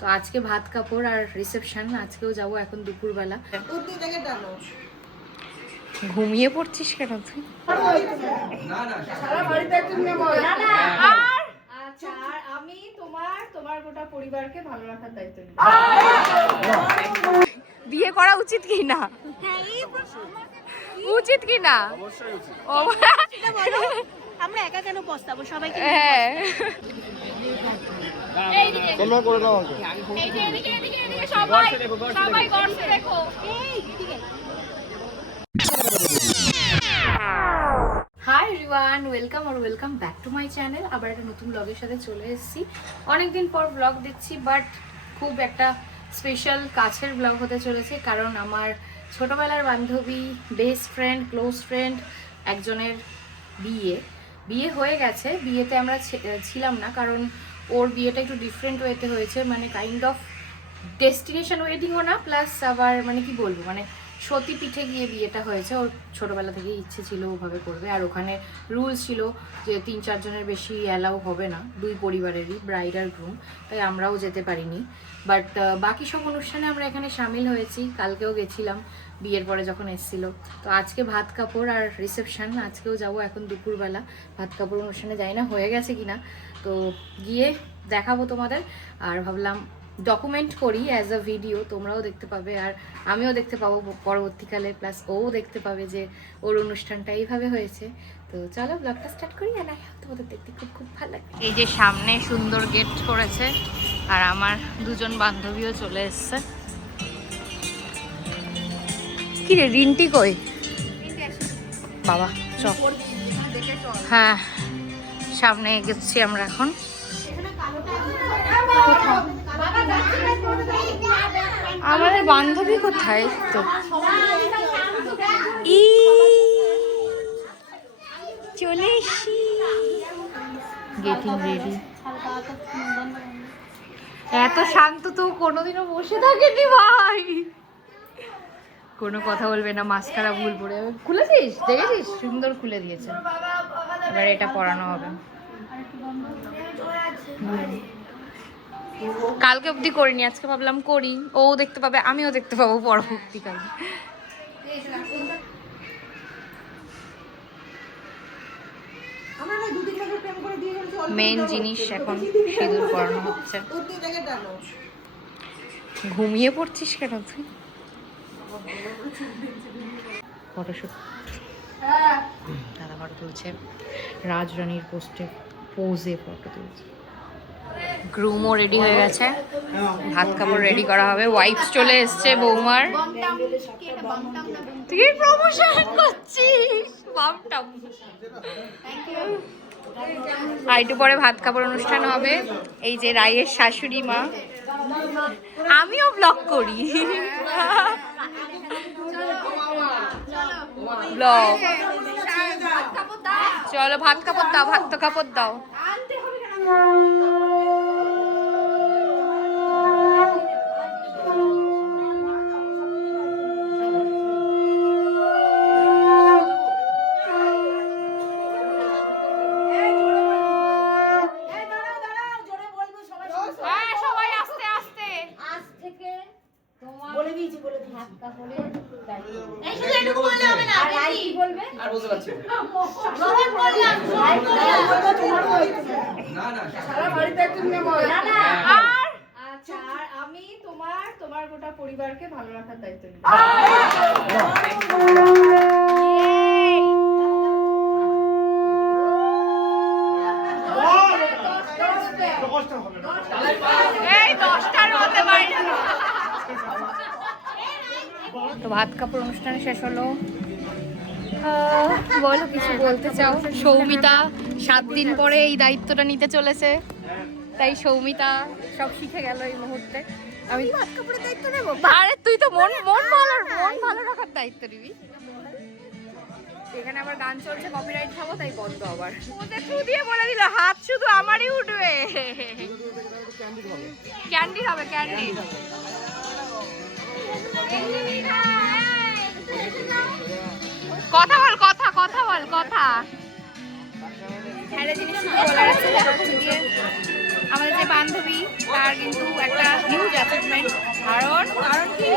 তো আজকে ভাত কাপড় আর রিসেপশন, আজকেও যাবো এখন দুপুরবেলা। ঘুমিয়ে পড়ছিস কেন তুই? আচ্ছা, আর আমি তোমার গোটা পরিবারকে ভালো রাখার দায়িত্ব নিই। বিয়ে করা উচিত কি না? উচিত কি না? অবশ্যই উচিত। আমরা একা কেন পস্তাবো, সবাইকে হ্যাঁ। তোমরা করে নাও আমাকে। সবাই গর্ষে দেখো। Hi everyone, welcome back to my channel. আবার একটা নতুন ব্লগের সাথে চলে এসেছি। অনেকদিন পর ব্লগ দিচ্ছি, বাট খুব একটা স্পেশাল কাছের ব্লগ হতে চলেছে, কারণ আমার ছোটবেলার বান্ধবী, বেস্ট ফ্রেন্ড, ক্লোজ ফ্রেন্ড একজনের বিয়ে হয়ে গেছে। বিয়েতে আমরা ছিলাম না, কারণ ওর বিয়েটা একটু ডিফারেন্ট ওয়েতে হয়েছে, মানে কাইন্ড অফ ডেস্টিনেশন ওয়েডিংও না, প্লাস আবার মানে কি বলবো, মানে সতী পিঠে গিয়ে বিয়েটা হয়েছে। ওর ছোটোবেলা থেকে ইচ্ছে ছিল ওভাবে করবে, আর ওখানে রুলস ছিল যে 3-4 জনের বেশি অ্যালাউ হবে না, দুই পরিবারেরই, ব্রাইড আর গ্রুম। তাই আমরাও যেতে পারিনি, বাট বাকি সব অনুষ্ঠানে আমরা এখানে সামিল হয়েছি। কালকেও গেছিলাম বিয়ের পরে যখন এসেছিলো। তো আজকে ভাত কাপড় আর রিসেপশন, আজকেও যাব এখন দুপুরবেলা। ভাত কাপড় অনুষ্ঠানে যাই না হয়ে গেছে কিনা, তো গিয়ে দেখাবো তোমাদের। আর ভাবলাম ডকুমেন্ট করি অ্যাজ আ ভিডিও, তোমরাও দেখতে পাবে আর আমিও দেখতে পাবো পরবর্তীকালে, প্লাস ওও দেখতে পাবে যে ওর অনুষ্ঠানটা এইভাবে হয়েছে। তো চলো ব্লগটা স্টার্ট করি, আর তোমাদের দেখতে খুব খুব ভালো লাগে। এই যে সামনে সুন্দর গেট করেছে, আর আমার দুজন বান্ধবীও চলে এসছে। কি রে রিন্টি কই? বাবা চল, হ্যাঁ সামনে এগোচ্ছি আমরা এখন। আমাদের বান্ধবী কোথায়? তো চলে এসি, গেটিং রেডি। এত শান্ত তো কোনোদিনও বসে থাকেনি ভাই, কোনো কথা বলবে না, মাস্কারা ভুল পড়ে যাবে। খুলেছিস? দেখেছিস? সুন্দর খুলে দিয়েছে। এবার এটা পরানো হবে। কালকে অবধি করিনি, আজকে ভাবলাম করি, ও দেখতে পাবে আমিও দেখতে পাবো পরবর্তীকালে। মেন জিনিস এখন সিঁদুর পরানো হচ্ছে। ঘুমিয়ে পড়ছিস কেন তুই? ফটোশুট দাদা ফটো তুলছে, রাজরানীর পোজে ফটো তুলছে। গ্রুমও রেডি হয়ে গেছে, ভাত কাপড় রেডি করা হবে। ওয়াইফস চলে এসছে বৌমার। তুই প্রমোশন করছিস? আর একটু পরে ভাত কাপড় অনুষ্ঠান হবে। এই যে রায়ের শাশুড়ি মা, আমিও ব্লগ করি, ব্লগ। চলো ভাত কাপড় দাও, ভাত তো কাপড় দাও। আচ্ছা, আর আমি তোমার গোটা পরিবারকে ভালো রাখার দায়িত্ব নিই। তো ভাত কাপড় অনুষ্ঠান শেষ হলো। বলো, কিছু বলতে চাও? সৌমিতা 7 দিন পরে এই দায়িত্বটা নিতে চলেছে, তাই সৌমিতা সব শিখে গেল এই মুহূর্তে। আমি ভাত কাপড়ের দায়িত্ব নেব? আরে তুই তো মন ভালো রাখার দায়িত্ব নিবি। এখানে আবার গান চলছে, কপিরাইট খাবো, তাই বন্ধ। আবার ওদের থ্রু দিয়ে বলে দিল হাত শুধু আমারই উঠবে। ক্যান্ডি হবে, ক্যান্ডি। কথা বল, কথা বল। আমাদের যে বান্ধবী তার কিন্তু একটা হিউজ অ্যাচিভমেন্ট। কারণ কি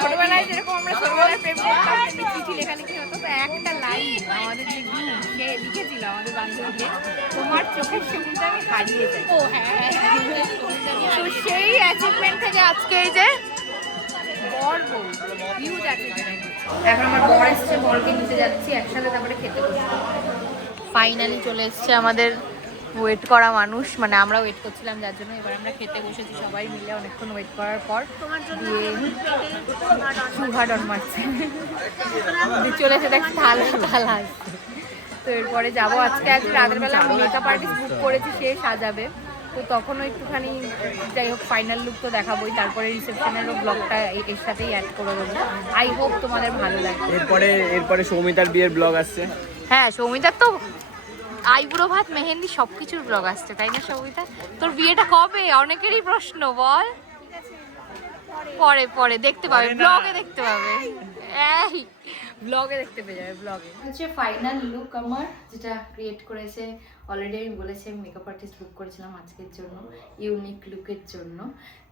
ছোটবেলায় যেরকম আমরা ছোটবেলায় প্রেম করতাম তেমনি চিঠি লেখালেখি হতো, তো একটা লাইন আমাদের যে ভিউ সে লিখেছিল আমাদের বান্ধবীকে, তোমার চোখের সঙ্গীটা আমি হারিয়ে যাই। তো সেই অ্যাচিভমেন্ট থেকে আজকে এই যে বর বউ হিউজ অ্যাচিভমেন্ট। এখন আমার বর এসছে, বরকে নিতে যাচ্ছি একসাথে, তারপরে খেতে বসবো। ফাইনালি চলে এসছে আমাদের ওয়েট করা মানুষ, মানে আমরা ওয়েট করছিলাম যার জন্য এবার আমরা খেতে বসেছি সবাই মিলে অনেকক্ষণ ওয়েট করার পর। চুহা ডন মারছে চলে এসে দেখ থালা থালা আসছে। তো এরপরে যাবো আজকে রাতের বেলা আমি মেকআপ আর্টিস্ট বুক করেছি, সে সাজাবে, তো তখনও একটুখানি যাই হোক ফাইনাল লুক তো দেখাবোই, তারপরে রিসেপশনেরও ব্লগটা এর সাথেই অ্যাড করে দেবো। আই হোপ তোমাদের ভালো লাগবে। এরপরে সৌমিতার বিয়ের ব্লগ আসছে। হ্যাঁ সৌমিতার তো আইবুড়ো ভাত মেহেন্দি সবকিছুর ব্লগ আসছে, তাই না সৌমিতা? তোর বিয়েটা কবে অনেকেরই প্রশ্ন, বল। পরে পরে দেখতে পাবে, ব্লগে দেখতে পাবে, এই ব্লগে দেখতে পেয়ে যাবে। ব্লগে হচ্ছে ফাইনাল লুক আমার, যেটা ক্রিয়েট করেছে অলরেডি আমি বলেছি, আমি মেকআপ আর্টিস্ট বুক করেছিলাম আজকের জন্য, ইউনিক লুকের জন্য।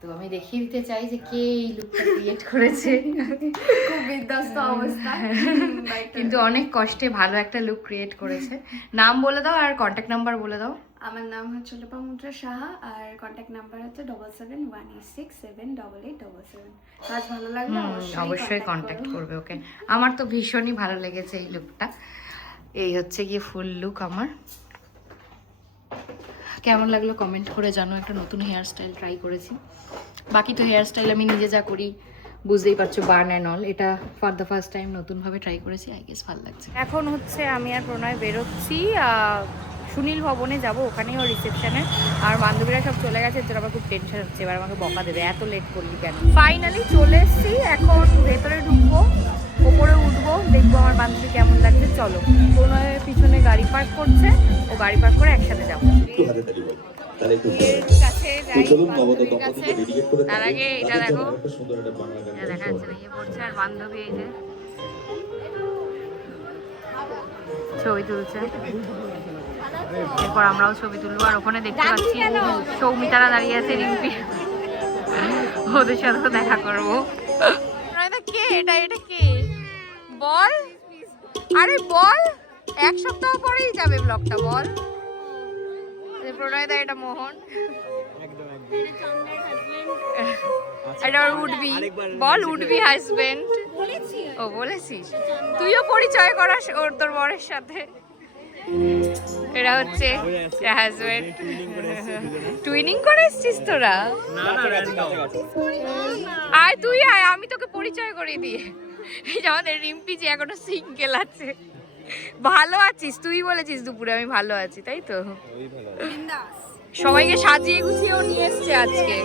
তো আমি দেখিয়ে দিতে চাই যে কে এই লুকটা ক্রিয়েট করেছে। খুব বিধ্বস্ত অবস্থা, কিন্তু অনেক কষ্টে ভালো একটা লুক ক্রিয়েট করেছে। নাম বলে দাও আর কন্ট্যাক্ট নাম্বার বলে দাও। আমার নাম হচ্ছে লোপামুদ্রা সাহা আর কন্ট্যাক্ট নাম্বার হচ্ছে 7718678877। কাজ ভালো লাগলে অবশ্যই কন্ট্যাক্ট করবে ওকে। আমার তো ভীষণই ভালো লেগেছে এই লুকটা। এই হচ্ছে গিয়ে ফুল লুক আমার। কেমন লাগলো কমেন্ট করে জানো। একটা নতুন হেয়ার স্টাইল ট্রাই করেছি, বাকি তো হেয়ার স্টাইল আমি নিজে যা করি বুঝতেই পারছো, বার্ন অ্যান্ড অল। এটা ফর দ্য ফার্স্ট টাইম নতুনভাবে ট্রাই করেছি, আই গেস ভালো লাগছে। এখন হচ্ছে আমি আর প্রণয় বেরোচ্ছি, সুনীল ভবনে যাব, ওখানেই ওর রিসেপশনে। আর বান্ধবীরা সব চলে গেছে, তোর আমার খুব টেনশন হচ্ছে, এবার আমাকে বকা দেবে এত লেট করলি কেন। ফাইনালি চলে এসেছি, এখন ভেতরে ঢুকবো, ওপরে উঠবো, দেখবো আমার বান্ধবী কেমন লাগছে। চলো, প্রণয়ের পিছনে গাড়ি পার্ক করছে, ও গাড়ি পার্ক করে একসাথে যাবো। কাছে যাই বান্ধবীর কাছে, তার আগে এটা দেখো, দেখা যাচ্ছে না, ইয়ে পড়ছে আর বান্ধবী এই যে ছবি তুলছে। এরপর আমরাও ছবি তুলবো। আর ওখানে দেখতে পাচ্ছি সৌমিতারা দাঁড়িয়ে আছে, রিম্পি, ওদের সাথে দেখা করবো। কে এটা? এটা কে বল? আরে বল, এক সপ্তাহ পরেই যাবে ব্লগটা, বল। প্রণয়দা, এটা মোহন, এটা উডবি, বল উডবি হাজবেন্ড। ও বলেছিস, তুইও পরিচয় করাস ওর তোর বরের সাথে। এটা হচ্ছে হাজবেন্ড। টুইনিং করে এসছিস তোরা? আয় তুই আয়, আমি তোকে পরিচয় করে দিয়ে। এই যে আমাদের রিম্পি যে এখনো সিঙ্গেল আছে। ভালো আছিস? তুই বলেছিস দুপুরে আমি ভালো আছি, তাই তো? সবাইকে সাজিয়ে গুছিয়েও নিয়ে এসছে আজকে।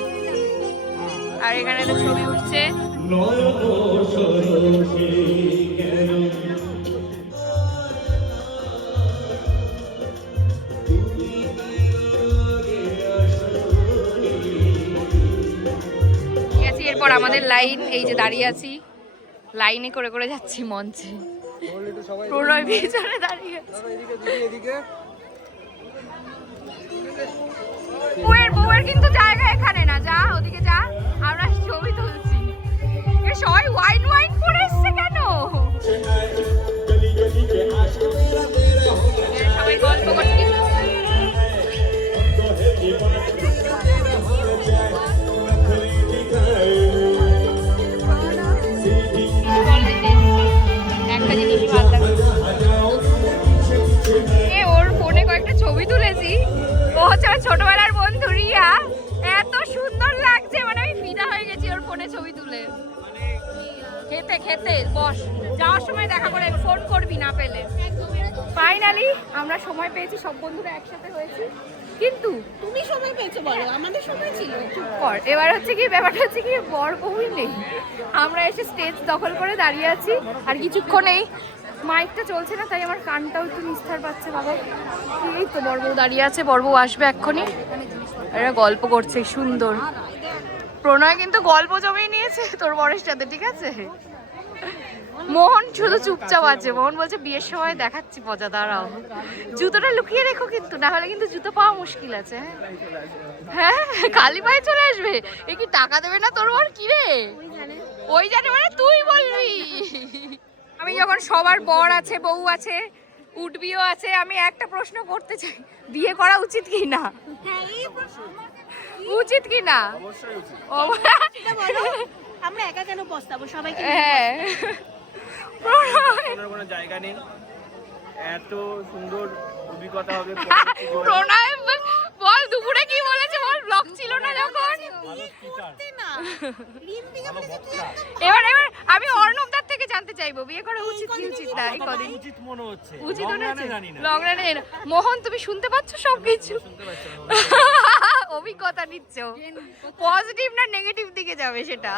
আর এখানে একটা ছবি উঠছে। এরপর আমাদের লাইন, এই যে দাঁড়িয়ে আছি, লাইনে করে করে যাচ্ছি মঞ্চে। প্রণয় পিছনে দাঁড়িয়ে আছে। বউয়ের কিন্তু জায়গা এখানে না, যা ওদিকে যা, আমরা ছবি তুলছি। সবাই ওয়াইন ওয়াইন করে এসছে কেন? সবাই গল্প করছি। একটা জিনিস ওর ফোনে কয়েকটা ছবি তুলেছি, ও হচ্ছে আমার ছোটবেলার বন্ধু রিয়া। এত সুন্দর লাগছে, মানে আমি ফিদা হয়ে গেছি ওর ফোনে ছবি তুলে। খেতে খেতে বস, যাওয়ার সময় দেখা করে ফোন করবি না পেলে। ফাইনালি আমরা সময় পেয়েছি, সব বন্ধুরা একসাথে হয়েছি। কিন্তু তুমি সময় পেয়েছো বলো, আমাদের সময় ছিল। চুপ কর। এবার হচ্ছে কি ব্যাপারটা হচ্ছে কি, বর বউই নেই, আমরা এসে স্টেজ দখল করে দাঁড়িয়ে আছি। আর কিছুক্ষণেই মাইকটা চলছে না, তাই আমার কানটাও একটু নিস্তার পাচ্ছে। বাবা এই তো বর বউ দাঁড়িয়ে আছে, বর বউ আসবে এক্ষুনি। এরা গল্প করছে সুন্দর। প্রণয় কিন্তু গল্প জমিয়ে নিয়েছে তোর বরের সাথে, ঠিক আছে? মোহন শুধু চুপচাপ আছে, মোহন বলছে বিয়ের সময় দেখাচ্ছি মজা, দাঁড়াও। জুতোটা লুকিয়ে রেখো কিন্তু, না হলে কিন্তু জুতো পাওয়া মুশকিল আছে। হ্যাঁ খালি পায়ে চলে আসবে, এ কি টাকা দেবে না তোর বর? কি রে ওই জানে মানে তুই বলবি। আমি যখন সবার বর আছে, বউ আছে, উঠবিও আছে, আমি একটা প্রশ্ন করতে চাই, বিয়ে করা উচিত কি না? উচিত কি না? আমরা একা কেন পস্তাবো, সবাইকে হ্যাঁ কোনো জায়গা নেই, এত সুন্দর অভিজ্ঞতা হবে। প্রণয় বল দুপুরে কি বলেছে বল, ব্লগ ছিল না যখন। এবার আমি অর্ণবদার থেকে জানতে চাইবো বিয়ে করা উচিত কি উচিত না। এই কদিন উচিত মনে হচ্ছে, উচিত মনে হচ্ছে লং রানে। মোহন তুমি শুনতে পাচ্ছ সবকিছু? অভিজ্ঞতা নিচ্ছ, পজিটিভ না নেগেটিভ দিকে যাবে সেটা।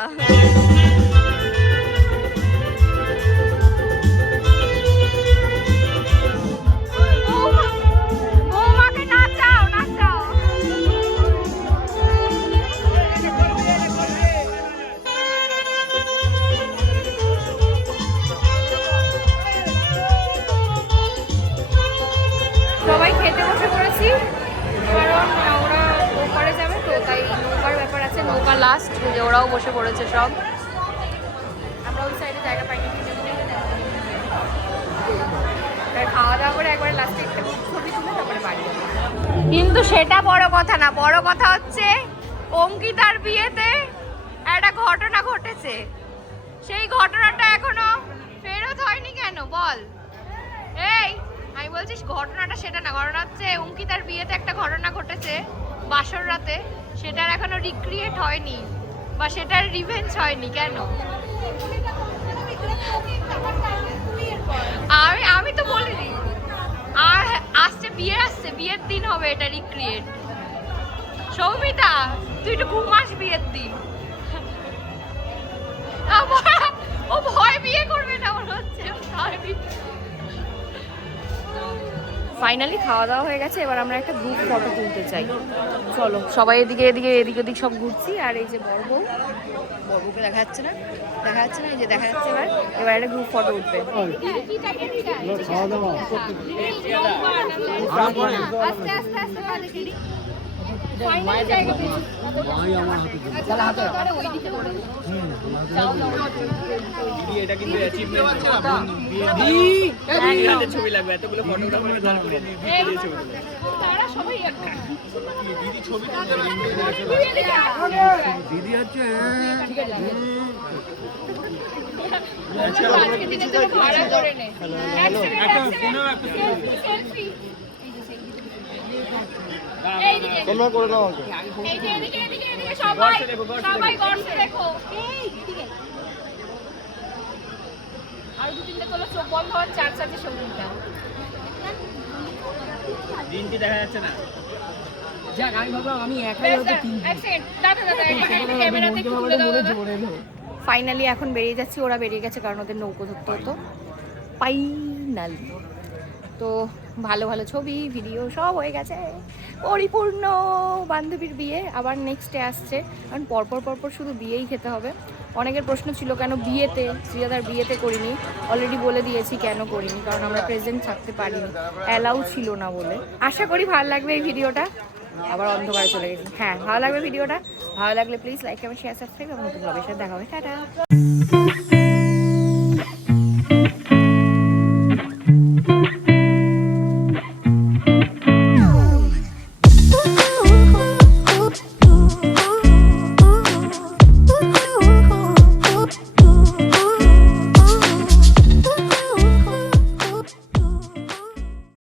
বৌমাকে নাচাও নাচাও। সবাই খেতে বসে পড়েছি, কারণ ওরা ওপারে যাবে তো, তাই নৌকার ব্যাপার আছে। নৌকা লাস্ট, যে ওরাও বসে পড়েছে সব। আমরা ওই সাইডে জায়গা পাইনি, খাওয়া দাওয়া করে একবারে লাস্টে একটা ছবি তুলে তারপরে বাড়ি যাবো। কিন্তু সেটা বড় কথা না, বড় কথা হচ্ছে অঙ্কিতার বিয়েতে একটা ঘটনা ঘটেছে। সেই ঘটনাটা এখনো ফেরত হয়নি কেন বল? এই আমি বলছিস ঘটনাটা সেটা না, ঘটনা হচ্ছে অঙ্কিতার বিয়েতে একটা ঘটনা ঘটেছে বাসর রাতে, সেটার এখনো রিক্রিয়েট হয়নি বা সেটার রিভেঞ্জ হয়নি কেন? আমি তো বলিনি, আর আসছে বিয়ের দিন হবে এটা রিক্রিয়েট। সৌমিতা তুই একটু ঘুমাস বিয়ের দিন। ও ভয় বিয়ে করবে না মনে হচ্ছে। ফাইনালি খাওয়া দাওয়া হয়ে গেছে, এবার আমরা একটা গ্রুপ ফটো তুলতে চাই। চলো সবাই এদিকে এদিকে এদিক ওদিক সব ঘুরছি। আর এই যে বড় বউকে দেখা যাচ্ছে না, এই যে দেখা যাচ্ছে। এবার একটা গ্রুপ ফটো উঠবে। এটা কিন্তু ছবি লাগবে, এতগুলো ফটোগ্রাফার দাঁড় করে দিদি আছে। তোমরা করে দাও আর দু তিনটে তোলো চোখ বন্ধ হওয়ার চান্স আছে সৌমিতা। দিনটি দেখা যাচ্ছে না। যাক আমি ভাবলাম আমি একাই হয়তো তিন ক্যামেরাতে তুলে দাও। ফাইনালি এখন বেরিয়ে যাচ্ছি, ওরা বেরিয়ে গেছে কারণ ওদের নৌকো ধরতে হতো। ফাইনালি তো ভালো ভালো ছবি ভিডিও সব হয়ে গেছে, পরিপূর্ণ বান্ধবীর বিয়ে। আবার নেক্সটে আসছে, কারণ পরপর শুধু বিয়েই খেতে হবে। অনেকের প্রশ্ন ছিল কেন বিয়েতে, শ্রীজাদার বিয়েতে করিনি। অলরেডি বলে দিয়েছি কেন করিনি, কারণ আমরা প্রেজেন্ট থাকতে পারিনি, অ্যালাউ ছিল না বলে। আশা করি ভালো লাগবে এই ভিডিওটা। আবার অন্ধকারে চলে গেছি। হ্যাঁ ভালো লাগবে ভিডিওটা, ভালো লাগলে please like comment share subscribe এবং নতুন ব্লগের সাথে দেখা হবে। টাটা।